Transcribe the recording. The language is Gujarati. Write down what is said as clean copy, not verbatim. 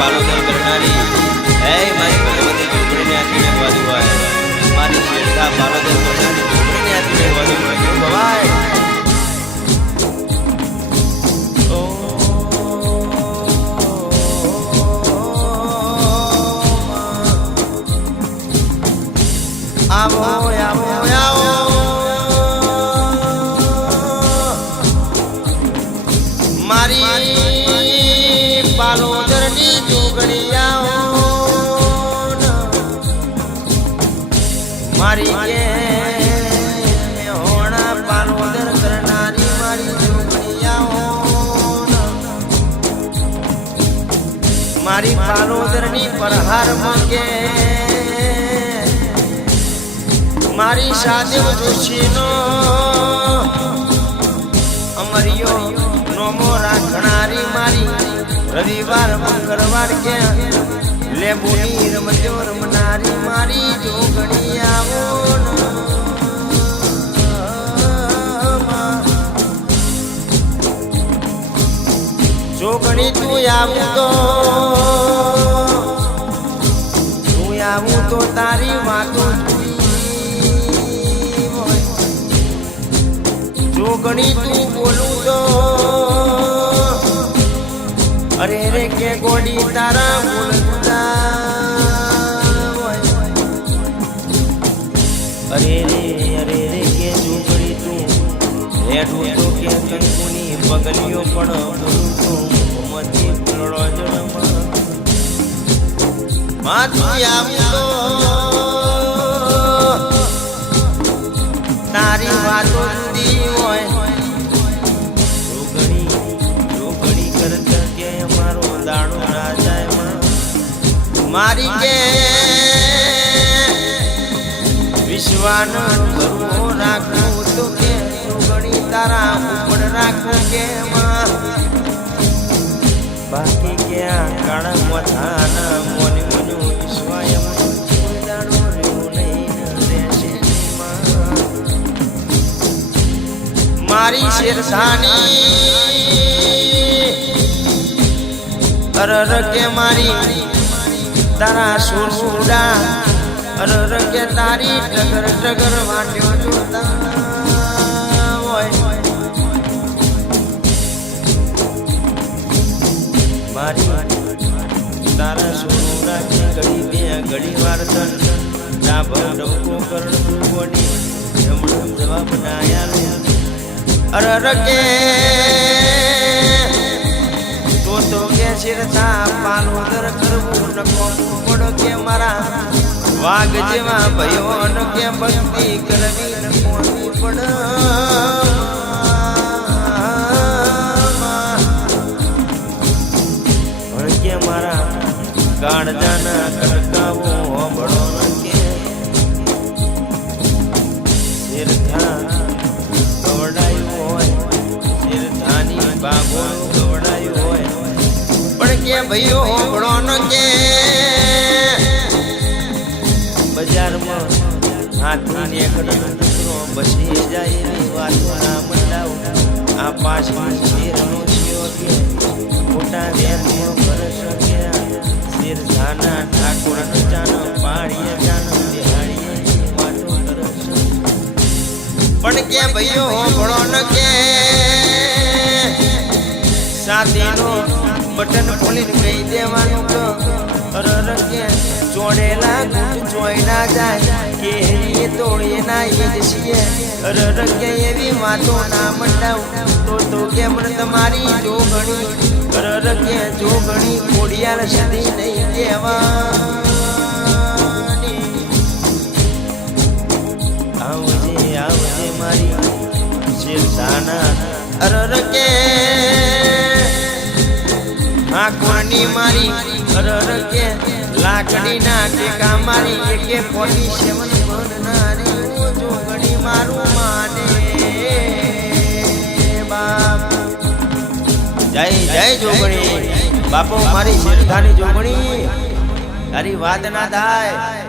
પાલોદર કરનારી હે મારી ભગવતી ઝૂંપડીને આખીને બાજુ હોય મારી શેરખા પાલોદર કરનારી ઝૂંપડીને આખીને બાજુ હોય ભવાય આવો આવો આવો મારી પાલોદરની ઝૂંપડી આવો મારી કે હોણા પાલોદર કરનારી મારી ઝૂંપડી આવો મારી પાલોદરની પરહાર મંગે મારી સાદેવ જોશીનો અમરિયો નોમો રાખનારી મારી રવિવાર મંગળવાર કે લેબુની રમજો રમનારી મારી જોગણી આવો જોગણી તું આવું તો તારી વાતો જોગણી તું બોલું તો અરે રે કે ગોડી તારા બોલતા અરે રે કે જોગણી તું રેડું તો કે કંકુની પગલીઓ પણ બોલું તો મતી પલળો જન્મ માથું આવું તો તારી વાતો જુદી હોય જોગણી કરતા કે અમારો દાડો ના જાય મારી કે વિશ્વાન કરવો રાખવું તો કે જોગણી તારા ઉપર રાખવું કે બાકી કે આ કાળા મથાના મોને મનું વિશ્વાય દાડો રહ્યો નહીં રહેશે મારી શેરસાની અરર કે મારી તારા સુરસુડા અરર કે તારી ટગર ટગર વાટ્યો જોતા હોય મારી તારા સુરસુડા કે ઘડી બે ઘડી વાર તન ડાભર ડબકો કરણ ભૂગોની જમણો જવાબ ના આયા અરર કે તો કે શિરતા પાલોદર કરવું નકો પડ કે મારા વાઘ જેવા ભયો ન કે ભક્તિ કરવી નકો પડ કે મારા ગાણજાના કરકાવો બળો ન કે શિરતા બાગો ગવડાયું હોય પણ કે ભાઈઓ હોબળો ન કે બજારમાં હાથી ને કડનો બસી જાય એની વાતો ના મંડાવ આ પાછળ શેરનો શિયો કે મોટા વેરનો પરસ કે શેરધાના ઠાકોર જાન પાડીએ જાન બિહાડીએ વાતો કરસ પણ કે ભાઈઓ હોબળો ન કે સાધીનો બટન ખોલી કહી દેવાનું કે અરર કે ચોડેલા ગુટ જોઈ ના જાય કે એ તોડીએ ના એ જ છીએ અરર કે એવી વાતો ના મંડાવ તો કે મને તમારી જોગણી અરર કે જોગણી કોડિયાર સદી નહીં કહેવાની આવજે મારી શેરસાના અરર કે આંખોની મારી અરર કે લાકડી ના ટેકા મારી એકે 47 બનનારી જોગણી મારું માને બાપ જય જય જોગણી બાપો મારી શેરધાની જોગણી તારી વાત ના થાય